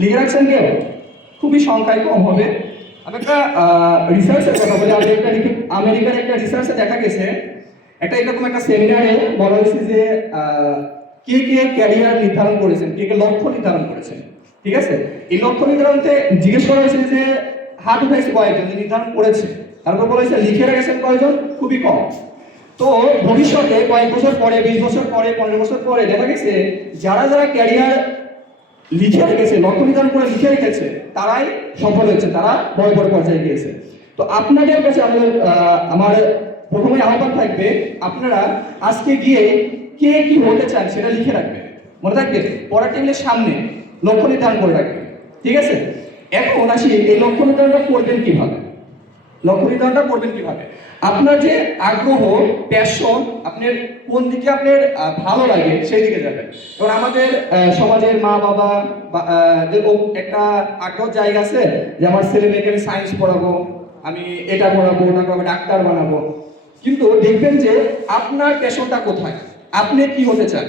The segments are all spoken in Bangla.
লিখে রাখছেন কেউ? খুবই সংখ্যায় কম হবে। আমি একটা রিসার্চের কথা বলি। আমেরিকার একটা রিসার্চে দেখা গেছে, এরকম একটা সেমিনারে বলা হয়েছে যে কে কে ক্যারিয়ার নির্ধারণ করেছেন, কে কে লক্ষ্য নির্ধারণ করেছেন। ঠিক আছে, এই লক্ষ্য নির্ধারণতে জিজ্ঞেস করা হয়েছে যে হাত উঠাইছে কয়েকজন নির্ধারণ করেছে, তারপর বলা হয়েছে লিখে রেখেছেন কয়জন, খুবই কম। তো ভবিষ্যতে কয়েক বছর পরে, 20 বছর পরে, 15 বছর পরে দেখা গেছে যারা যারা ক্যারিয়ার লিখে রেখেছে, লক্ষ্য নির্ধারণ করে লিখে রেখেছে, তারাই সফল হয়েছে, তারা বড় বড় পর্যায়ে গিয়েছে। তো আপনাদের কাছে আমার প্রথমে আহ্বান থাকবে, আপনারা আজকে গিয়ে কে কি হতে চান সেটা লিখে রাখবেন, মনে থাকবে পড়ার টেবিলের সামনে লক্ষ্য নির্ধারণ করে রাখবেন। ঠিক আছে, এখন আসি এই লক্ষ্য নির্ধারণটা করবেন কিভাবে। লক্ষ্য নির্ধারণটা করবেন কিভাবে? আপনার যে আগ্রহ, প্যাশন, আপনার কোন দিকে আপনার ভালো লাগে সেই দিকে যাবেন। এবং আমাদের সমাজের মা বাবা একটা আগ্রহ জায়গা আছে যে আমার ছেলে মেয়েকে আমি সায়েন্স পড়াবো, আমি এটা পড়াবো, ওটা পড়াবো, ডাক্তার বানাবো। কিন্তু দেখবেন যে আপনার প্যাশনটা কোথায়, আপনি কি হতে চান,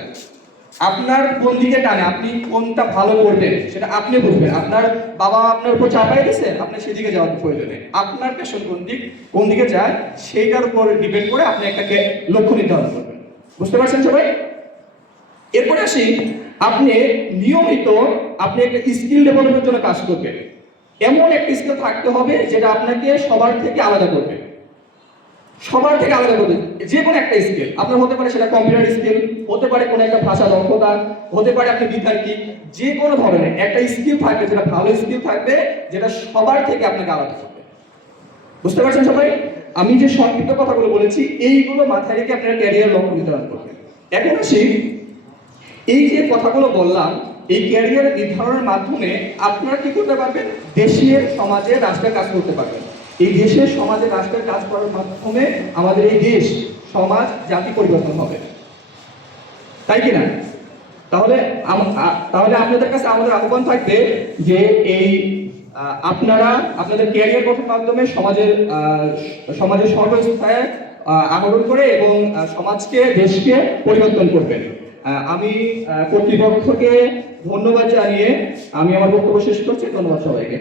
আপনার কোন দিকে টানে, আপনি কোনটা ভালো করবেন সেটা আপনি বুঝবেন। আপনার বাবা আপনার উপর চাপাই দিচ্ছে, আপনি সেদিকে যাওয়ার প্রয়োজনে আপনার প্যাশন কোন দিকে যায় সেইটার উপর ডিপেন্ড করে আপনি একটা লক্ষ্য নির্ধারণ করবেন। বুঝতে পারছেন সবাই? এরপরে আসি, আপনি নিয়মিত আপনি একটা স্কিল ডেভেলপমেন্টের জন্য কাজ করবেন। এমন একটা স্কিল থাকতে হবে যেটা আপনাকে সবার থেকে আলাদা করবে, সবার থেকে আলাদা করবে। যে কোনো একটা স্কিল আপনার হতে পারে, সেটা কম্পিউটার স্কিল হতে পারে, কোনো একটা ভাষা দক্ষতা হতে পারে, আপনি বিদ্যার্থী, যে কোনো ধরনের একটা স্কিল থাকবে যেটা ভালো স্কিল থাকবে, যেটা সবার থেকে আপনাকে আলাদা করবে। বুঝতে পারছেন সবাই? আমি যে সংক্ষিপ্ত কথাগুলো বলেছি এইগুলো মাথায় রেখে আপনারা ক্যারিয়ার লক্ষ্য নির্ধারণ করবেন। এখন আসি, এই যে কথাগুলো বললাম, এই ক্যারিয়ার নির্ধারণের মাধ্যমে আপনারা কি করতে পারবেন? দেশের, সমাজে, রাষ্ট্রের কাজ করতে পারবেন। এই দেশের, সমাজে, রাষ্ট্রের কাজ করার মাধ্যমে আমাদের এই দেশ, সমাজ, জাতি পরিবর্তন হবে, তাই কি না? তাহলে আপনাদের কাছে আমাদের আহ্বান থাকবে যে এই আপনারা আপনাদের ক্যারিয়ার গঠনের মাধ্যমে সমাজের সর্বস্তরে আহরণ করে এবং সমাজকে, দেশকে পরিবর্তন করবেন। আমি কর্তৃপক্ষকে ধন্যবাদ জানিয়ে আমি আমার বক্তব্য শেষ করছি। ধন্যবাদ সবাইকে।